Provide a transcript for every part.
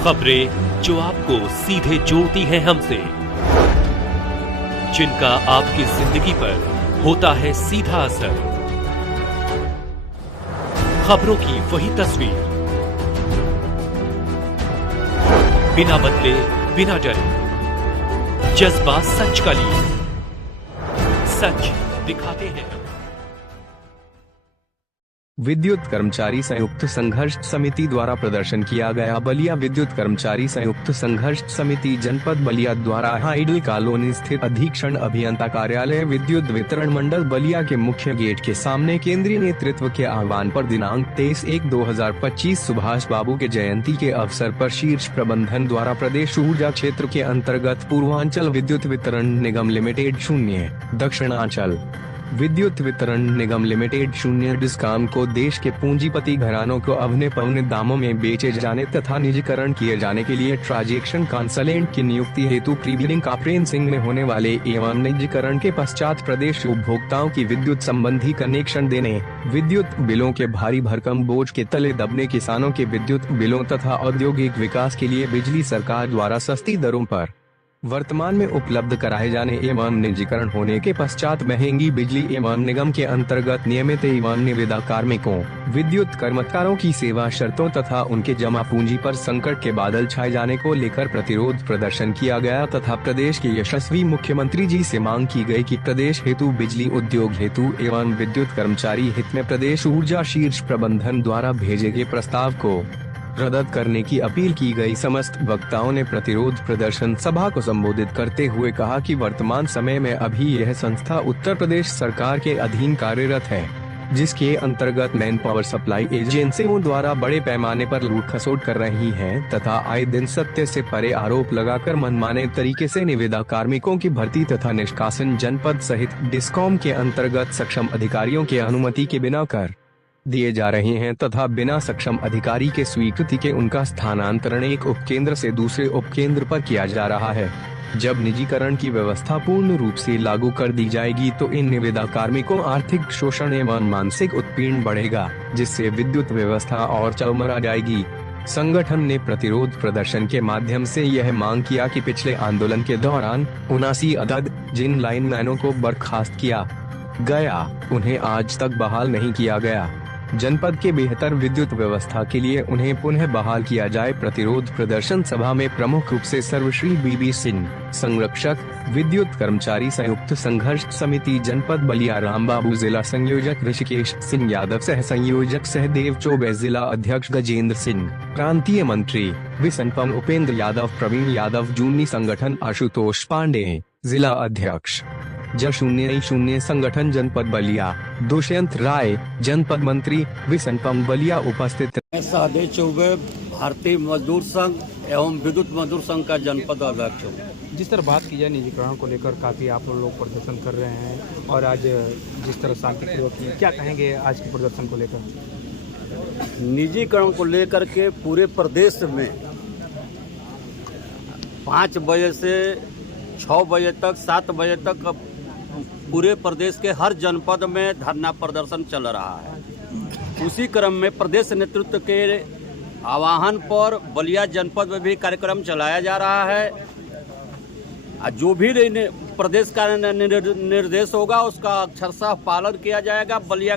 खबरें जो आपको सीधे जोड़ती हैं हमसे, जिनका आपकी जिंदगी पर होता है सीधा असर। खबरों की वही तस्वीर, बिना बदले बिना डरे, जज्बा सच का लिए, सच दिखाते हैं। विद्युत कर्मचारी संयुक्त संघर्ष समिति द्वारा प्रदर्शन किया गया। बलिया विद्युत कर्मचारी संयुक्त संघर्ष समिति जनपद बलिया द्वारा हाइडल कॉलोनी स्थित अधीक्षण अभियंता कार्यालय विद्युत वितरण मंडल बलिया के मुख्य गेट के सामने केंद्रीय नेतृत्व के आह्वान पर दिनांक 23/1/2025 सुभाष बाबू के जयंती के अवसर पर शीर्ष प्रबंधन द्वारा प्रदेश ऊर्जा क्षेत्र के अंतर्गत पूर्वांचल विद्युत वितरण निगम लिमिटेड 0 दक्षिणांचल विद्युत वितरण निगम लिमिटेड 0 डिस्कॉम को देश के पूंजीपति घरानों को अवने पवने दामों में बेचे जाने तथा निजीकरण किए जाने के लिए ट्रांजैक्शन कंसल्टेंट की नियुक्ति हेतु प्री बिलिंग कॉन्फ्रेंसिंग में होने वाले एवं निजीकरण के पश्चात प्रदेश उपभोक्ताओं की विद्युत संबंधी कनेक्शन देने, विद्युत बिलों के भारी भरकम बोझ के तले दबने, किसानों के विद्युत बिलों तथा औद्योगिक विकास के लिए बिजली सरकार द्वारा सस्ती दरों पर वर्तमान में उपलब्ध कराए जाने एवं निजीकरण होने के पश्चात महंगी बिजली एवं निगम के अंतर्गत नियमित एवं निविदा कार्मिकों, विद्युत कर्मचारियों की सेवा शर्तों तथा उनके जमा पूंजी पर संकट के बादल छाए जाने को लेकर प्रतिरोध प्रदर्शन किया गया तथा प्रदेश के यशस्वी मुख्यमंत्री जी से मांग की गई कि प्रदेश हेतु बिजली उद्योग हेतु एवं विद्युत कर्मचारी हित में प्रदेश ऊर्जा शीर्ष प्रबंधन द्वारा भेजे गए प्रस्ताव को रद्द करने की अपील की गई। समस्त वक्ताओं ने प्रतिरोध प्रदर्शन सभा को संबोधित करते हुए कहा कि वर्तमान समय में अभी यह संस्था उत्तर प्रदेश सरकार के अधीन कार्यरत है, जिसके अंतर्गत मैन पावर सप्लाई एजेंसियों द्वारा बड़े पैमाने पर लूट खसोट कर रही हैं तथा आए दिन सत्य से परे आरोप लगाकर मनमाने तरीके से निविदा कार्मिकों की भर्ती तथा निष्कासन जनपद सहित डिस्कॉम के अंतर्गत सक्षम अधिकारियों की अनुमति के बिना कर दिए जा रहे हैं तथा बिना सक्षम अधिकारी के स्वीकृति के उनका स्थानांतरण एक उपकेंद्र से दूसरे उपकेंद्र पर किया जा रहा है। जब निजीकरण की व्यवस्था पूर्ण रूप से लागू कर दी जाएगी तो इन निविदा कार्मिकों आर्थिक शोषण एवं मानसिक उत्पीड़न बढ़ेगा, जिससे विद्युत व्यवस्था और चरमरा जाएगी। संगठन ने प्रतिरोध प्रदर्शन के माध्यम से यह मांग किया कि पिछले आंदोलन के दौरान 79 अदद जिन लाइनमैनों को बर्खास्त किया गया उन्हें आज तक बहाल नहीं किया गया। जनपद के बेहतर विद्युत व्यवस्था के लिए उन्हें पुनः बहाल किया जाए। प्रतिरोध प्रदर्शन सभा में प्रमुख रूप से सर्वश्री बीबी सिंह, संरक्षक विद्युत कर्मचारी संयुक्त संघर्ष समिति जनपद बलिया राम बाबू, जिला संयोजक ऋषिकेश सिंह यादव, सह संयोजक सहदेव चौबे, जिला अध्यक्ष गजेंद्र सिंह, प्रांतीय मंत्री विसनपम उपेंद्र यादव, प्रवीण यादव, जूनी संगठन आशुतोष पांडे, जिला अध्यक्ष J0 संगठन जनपद बलिया दुष्यंत राय, जनपद मंत्री विसनपम बलिया उपस्थित। सहदेव चौबे, भारतीय मजदूर संघ एवं विद्युत मजदूर संघ का जनपद अध्यक्ष हूँ। जिस तरह बात की जाए निजीकरण को लेकर काफ़ी आप लोग प्रदर्शन कर रहे हैं और आज जिस तरह शांतिपूर्वक क्या कहेंगे आज के प्रदर्शन को लेकर? निजीकरण को लेकर के पूरे प्रदेश में 5 बजे से 6 बजे तक 7 बजे तक पूरे प्रदेश के हर जनपद में धरना प्रदर्शन चल रहा है। उसी क्रम में प्रदेश नेतृत्व के आह्वान पर बलिया जनपद में भी कार्यक्रम चलाया जा रहा है। जो भी प्रदेश का निर्देश होगा उसका अक्षरशः पालन किया जाएगा। बलिया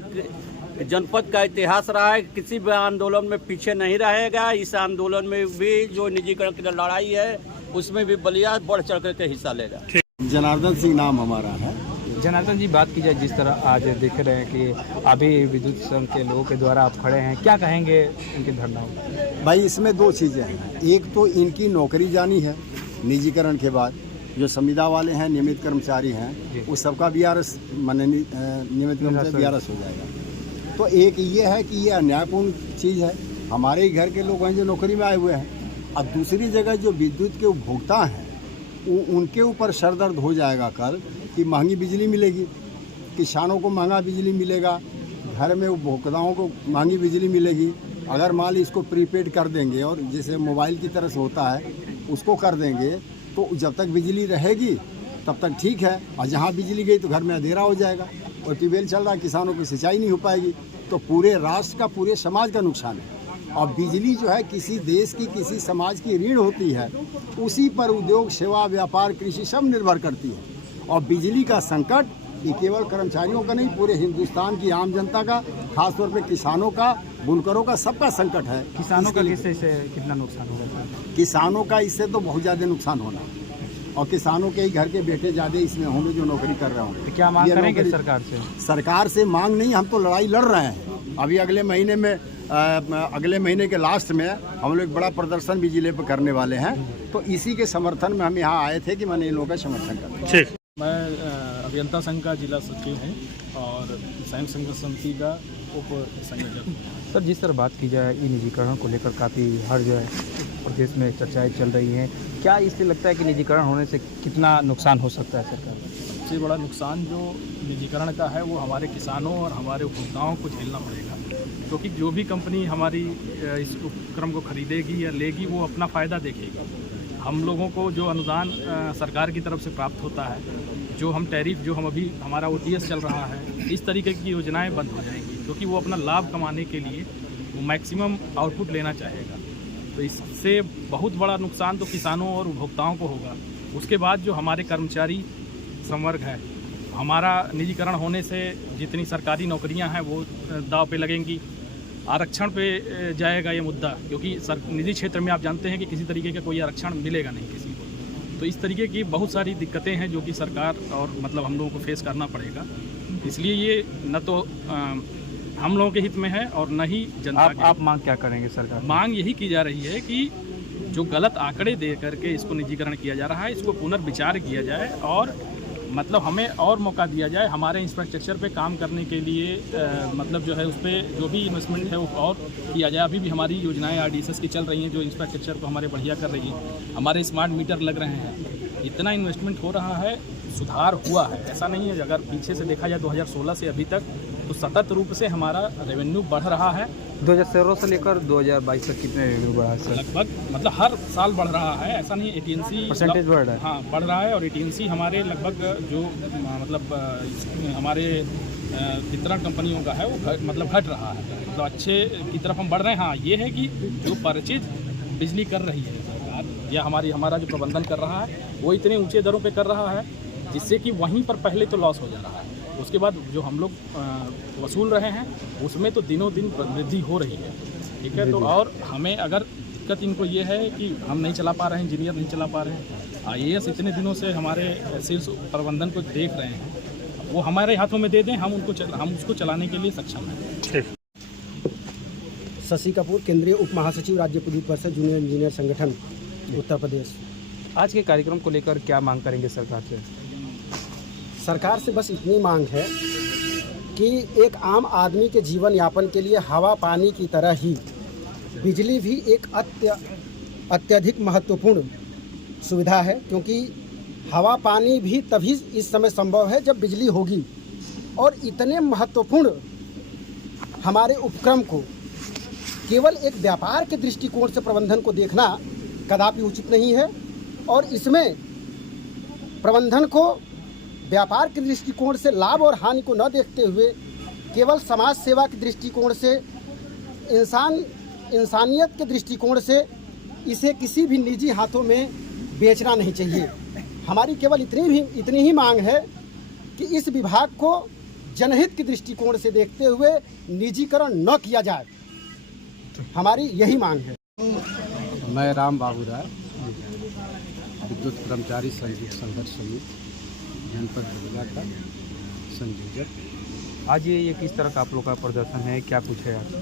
जनपद का इतिहास रहा है, किसी भी आंदोलन में पीछे नहीं रहेगा। इस आंदोलन में भी जो निजीकरण की लड़ाई है उसमें भी बलिया बढ़ चढ़ करके हिस्सा लेगा। जनार्दन सिंह नाम हमारा है। जनार्दन जी, बात की जाए जिस तरह आज देख रहे हैं कि अभी विद्युत संघ के लोगों के द्वारा आप खड़े हैं, क्या कहेंगे इनके धरना? भाई इसमें 2 चीज़ें हैं। एक तो इनकी नौकरी जानी है निजीकरण के बाद, जो संविदा वाले हैं नियमित कर्मचारी हैं उस सबका VRS माने नियमित कर्मचारी VRS हो जाएगा। तो एक ये है कि ये अन्यायपूर्ण चीज़ है। हमारे ही घर के लोग हैं जो नौकरी में आए हुए हैं। अब दूसरी जगह जो विद्युत के उपभोक्ता हैं उनके ऊपर सरदर्द हो जाएगा कल कि महंगी बिजली मिलेगी, किसानों को महंगा बिजली मिलेगा, घर में उपभोक्ताओं को महंगी बिजली मिलेगी। अगर मान ली इसको प्रीपेड कर देंगे और जैसे मोबाइल की तरह से होता है उसको कर देंगे तो जब तक बिजली रहेगी तब तक ठीक है, और जहाँ बिजली गई तो घर में अंधेरा हो जाएगा और ट्यूबवेल चल रहा है, किसानों की सिंचाई नहीं हो पाएगी। तो पूरे राष्ट्र का, पूरे समाज का नुकसान है। और बिजली जो है किसी देश की, किसी समाज की रीढ़ होती है, उसी पर उद्योग, सेवा, व्यापार, कृषि सब निर्भर करती है। और बिजली का संकट ये केवल कर्मचारियों का नहीं, पूरे हिंदुस्तान की आम जनता का, खासतौर पे किसानों का, बुनकरों का, सबका संकट है। किसानों का इससे कितना नुकसान होगा? किसानों का इससे तो बहुत ज़्यादा नुकसान होना, और किसानों के ही घर के बेटे ज़्यादा इसमें होंगे जो नौकरी कर रहे होंगे। तो क्या मांग करेंगे सरकार से? सरकार से मांग नहीं, हम तो लड़ाई लड़ रहे हैं। अभी अगले महीने में, अगले महीने के लास्ट में हम लोग बड़ा प्रदर्शन भी जिले पर करने वाले हैं। तो इसी के समर्थन में हम यहाँ आए थे कि मैंने इन लोगों का समर्थन करें। मैं अभियंता संघ का जिला सचिव हूँ और संयुक्त संघर्ष समिति का उप संयोजक हूँ। सर, जिस तरह बात की जाए ई निजीकरण को लेकर काफ़ी हर जो है प्रदेश में चर्चाएं चल रही हैं, क्या इससे लगता है कि निजीकरण होने से कितना नुकसान हो सकता है सरकार? सबसे बड़ा नुकसान जो निजीकरण का है वो हमारे किसानों और हमारे उपभोक्ताओं को झेलना पड़ेगा, क्योंकि जो भी कंपनी हमारी इस उपक्रम को खरीदेगी या लेगी वो अपना फ़ायदा देखेगी। हम लोगों को जो अनुदान सरकार की तरफ से प्राप्त होता है, जो हम टैरिफ, जो हम अभी हमारा OTS चल रहा है, इस तरीके की योजनाएं बंद हो जाएंगी, क्योंकि वो अपना लाभ कमाने के लिए वो मैक्सिमम आउटपुट लेना चाहेगा। तो इससे बहुत बड़ा नुकसान तो किसानों और उपभोक्ताओं को होगा। उसके बाद जो हमारे कर्मचारी संवर्ग है, हमारा निजीकरण होने से जितनी सरकारी नौकरियां हैं वो दांव पे लगेंगी। आरक्षण पे जाएगा ये मुद्दा, क्योंकि निजी क्षेत्र में आप जानते हैं कि किसी तरीके का कोई आरक्षण मिलेगा नहीं किसी को। तो इस तरीके की बहुत सारी दिक्कतें हैं जो कि सरकार और मतलब हम लोगों को फेस करना पड़ेगा। इसलिए ये न तो हम लोगों के हित में है और न ही जनता के। आप मांग क्या करेंगे सरकार? मांग यही की जा रही है कि जो गलत आंकड़े दे करके इसको निजीकरण किया जा रहा है, इसको पुनर्विचार किया जाए और मतलब हमें और मौका दिया जाए हमारे इंफ्रास्ट्रक्चर पे काम करने के लिए। मतलब जो है उस पर जो भी इन्वेस्टमेंट है वो और किया जाए। अभी भी हमारी योजनाएं RDSS की चल रही हैं जो इंफ्रास्ट्रक्चर को हमारे बढ़िया कर रही हैं। हमारे स्मार्ट मीटर लग रहे हैं, इतना इन्वेस्टमेंट हो रहा है, सुधार हुआ है। ऐसा नहीं है, अगर पीछे से देखा जाए 2016 से अभी तक तो सतत रूप से हमारा रेवेन्यू बढ़ रहा है। 2016 से लेकर 2022 तक कितने रेवेन्यू बढ़ा है? लगभग मतलब हर साल बढ़ रहा है, ऐसा नहीं है। AT&C परसेंटेज बढ़ रहा है? हाँ, बढ़ रहा है। और AT&C हमारे लगभग जो मतलब हमारे वितरण कंपनियों का है वो मतलब घट रहा है, मतलब अच्छे की तरफ हम बढ़ रहे हैं। हाँ, ये है कि जो परचेज बिजली कर रही है सरकार या हमारा जो प्रबंधन कर रहा है वो इतने ऊँचे दरों पर कर रहा है, जिससे कि वहीं पर पहले तो लॉस हो जा रहा है। उसके बाद जो हम लोग वसूल रहे हैं उसमें तो दिनों दिन वृद्धि हो रही है। ठीक है, तो और हमें अगर दिक्कत इनको ये है कि हम नहीं चला पा रहे हैं, इंजीनियर नहीं चला पा रहे हैं। IAS इतने दिनों से हमारे शीर्ष प्रबंधन को देख रहे हैं, वो हमारे हाथों में दे दें, हम उसको चलाने के लिए सक्षम हैं। शशि कपूर, केंद्रीय उप महासचिव, राज्य विद्युत परिषद, जूनियर इंजीनियर संगठन, उत्तर प्रदेश। आज के कार्यक्रम को लेकर क्या मांग करेंगे सरकार से? सरकार से बस इतनी मांग है कि एक आम आदमी के जीवन यापन के लिए हवा पानी की तरह ही बिजली भी एक अत्यधिक महत्वपूर्ण सुविधा है, क्योंकि हवा पानी भी तभी इस समय संभव है जब बिजली होगी। और इतने महत्वपूर्ण हमारे उपक्रम को केवल एक व्यापार के दृष्टिकोण से प्रबंधन को देखना कदापि उचित नहीं है, और इसमें प्रबंधन को व्यापार के दृष्टिकोण से लाभ और हानि को न देखते हुए केवल समाज सेवा के दृष्टिकोण से, इंसानियत के दृष्टिकोण से इसे किसी भी निजी हाथों में बेचना नहीं चाहिए। हमारी केवल इतनी ही मांग है कि इस विभाग को जनहित के दृष्टिकोण से देखते हुए निजीकरण न किया जाए, हमारी यही मांग है। मैं राम बाबू राय, विद्युत कर्मचारी संघर्ष समिति जनपद बलिया का संयोजक। आज ये किस तरह का आप लोग का प्रदर्शन है, क्या कुछ है आज?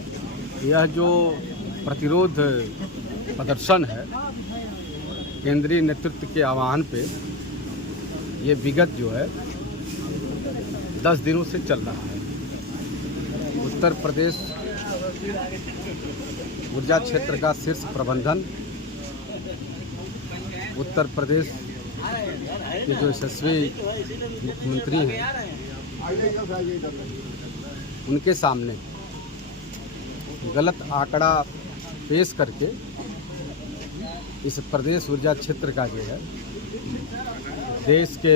यह जो प्रतिरोध प्रदर्शन है केंद्रीय नेतृत्व के आह्वान पे, ये विगत जो है 10 दिनों से चल रहा है। उत्तर प्रदेश ऊर्जा क्षेत्र का शीर्ष प्रबंधन, उत्तर प्रदेश के जो यशस्वी मुख्यमंत्री हैं उनके सामने गलत आंकड़ा पेश करके इस प्रदेश ऊर्जा क्षेत्र का जो है देश के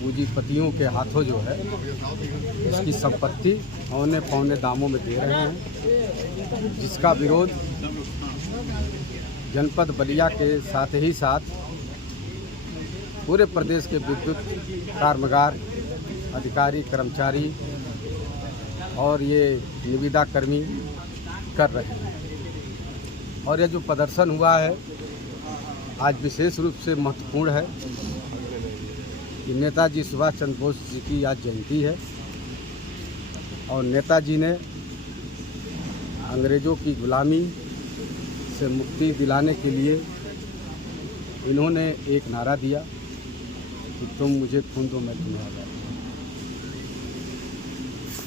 पूंजीपतियों के हाथों जो है इसकी संपत्ति औने पौने दामों में दे रहे हैं। जिसका विरोध जनपद बलिया के साथ ही साथ पूरे प्रदेश के विद्युत कामगार, अधिकारी, कर्मचारी और ये निविदा कर्मी कर रहे हैं। और यह जो प्रदर्शन हुआ है आज विशेष रूप से महत्वपूर्ण है कि नेताजी सुभाष चंद्र बोस जी की आज जयंती है और नेताजी ने अंग्रेज़ों की गुलामी से मुक्ति दिलाने के लिए इन्होंने एक नारा दिया कि तुम मुझे खून दो मैं तुम्हें आज़ाद।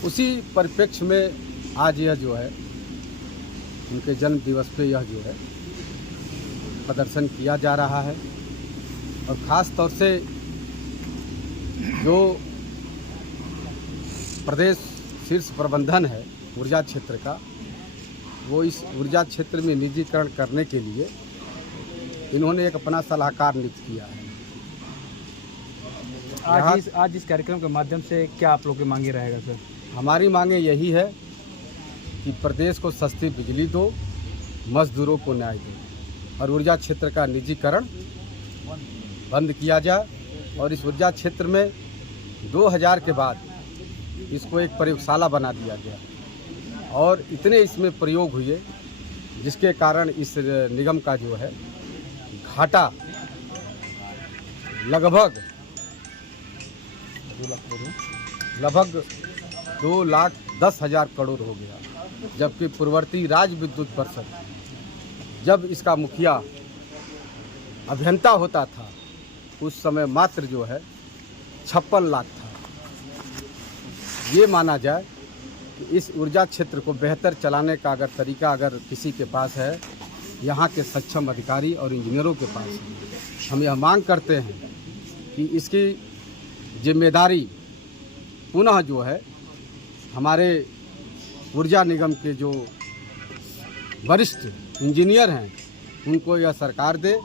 उसी परिप्रेक्ष्य में आज यह जो है उनके जन्म दिवस पे यह जो है प्रदर्शन किया जा रहा है। और ख़ास तौर से जो प्रदेश शीर्ष प्रबंधन है ऊर्जा क्षेत्र का, वो इस ऊर्जा क्षेत्र में निजीकरण करने के लिए इन्होंने एक अपना सलाहकार नियुक्त किया है। आज इस कार्यक्रम के माध्यम से क्या आप लोग की मांगे रहेगा सर? हमारी मांगे यही है कि प्रदेश को सस्ती बिजली दो, मजदूरों को न्याय दो और ऊर्जा क्षेत्र का निजीकरण बंद किया जाए। और इस ऊर्जा क्षेत्र में 2000 के बाद इसको एक प्रयोगशाला बना दिया गया और इतने इसमें प्रयोग हुए जिसके कारण इस निगम का जो है घाटा लगभग 2,10,000 करोड़ हो गया। जबकि पूर्ववर्ती राज्य विद्युत परिषद जब इसका मुखिया अभियंता होता था उस समय मात्र जो है 56 लाख था। ये माना जाए कि इस ऊर्जा क्षेत्र को बेहतर चलाने का अगर तरीका अगर किसी के पास है, यहाँ के सक्षम अधिकारी और इंजीनियरों के पास है, हम यह मांग करते हैं कि इसकी जिम्मेदारी पुनः जो है हमारे ऊर्जा निगम के जो वरिष्ठ इंजीनियर हैं उनको यह सरकार दे।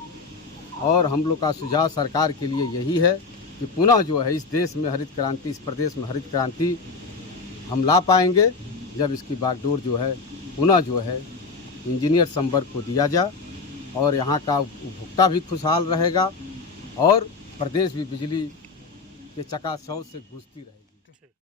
और हम लोग का सुझाव सरकार के लिए यही है कि पुनः जो है इस देश में हरित क्रांति, इस प्रदेश में हरित क्रांति हम ला पाएंगे जब इसकी बागडोर जो है पुनः जो है इंजीनियर संवर्ग को दिया जाए और यहाँ का उपभोक्ता भी खुशहाल रहेगा और प्रदेश भी बिजली के चकाचौंध से गूंजती रहेगी।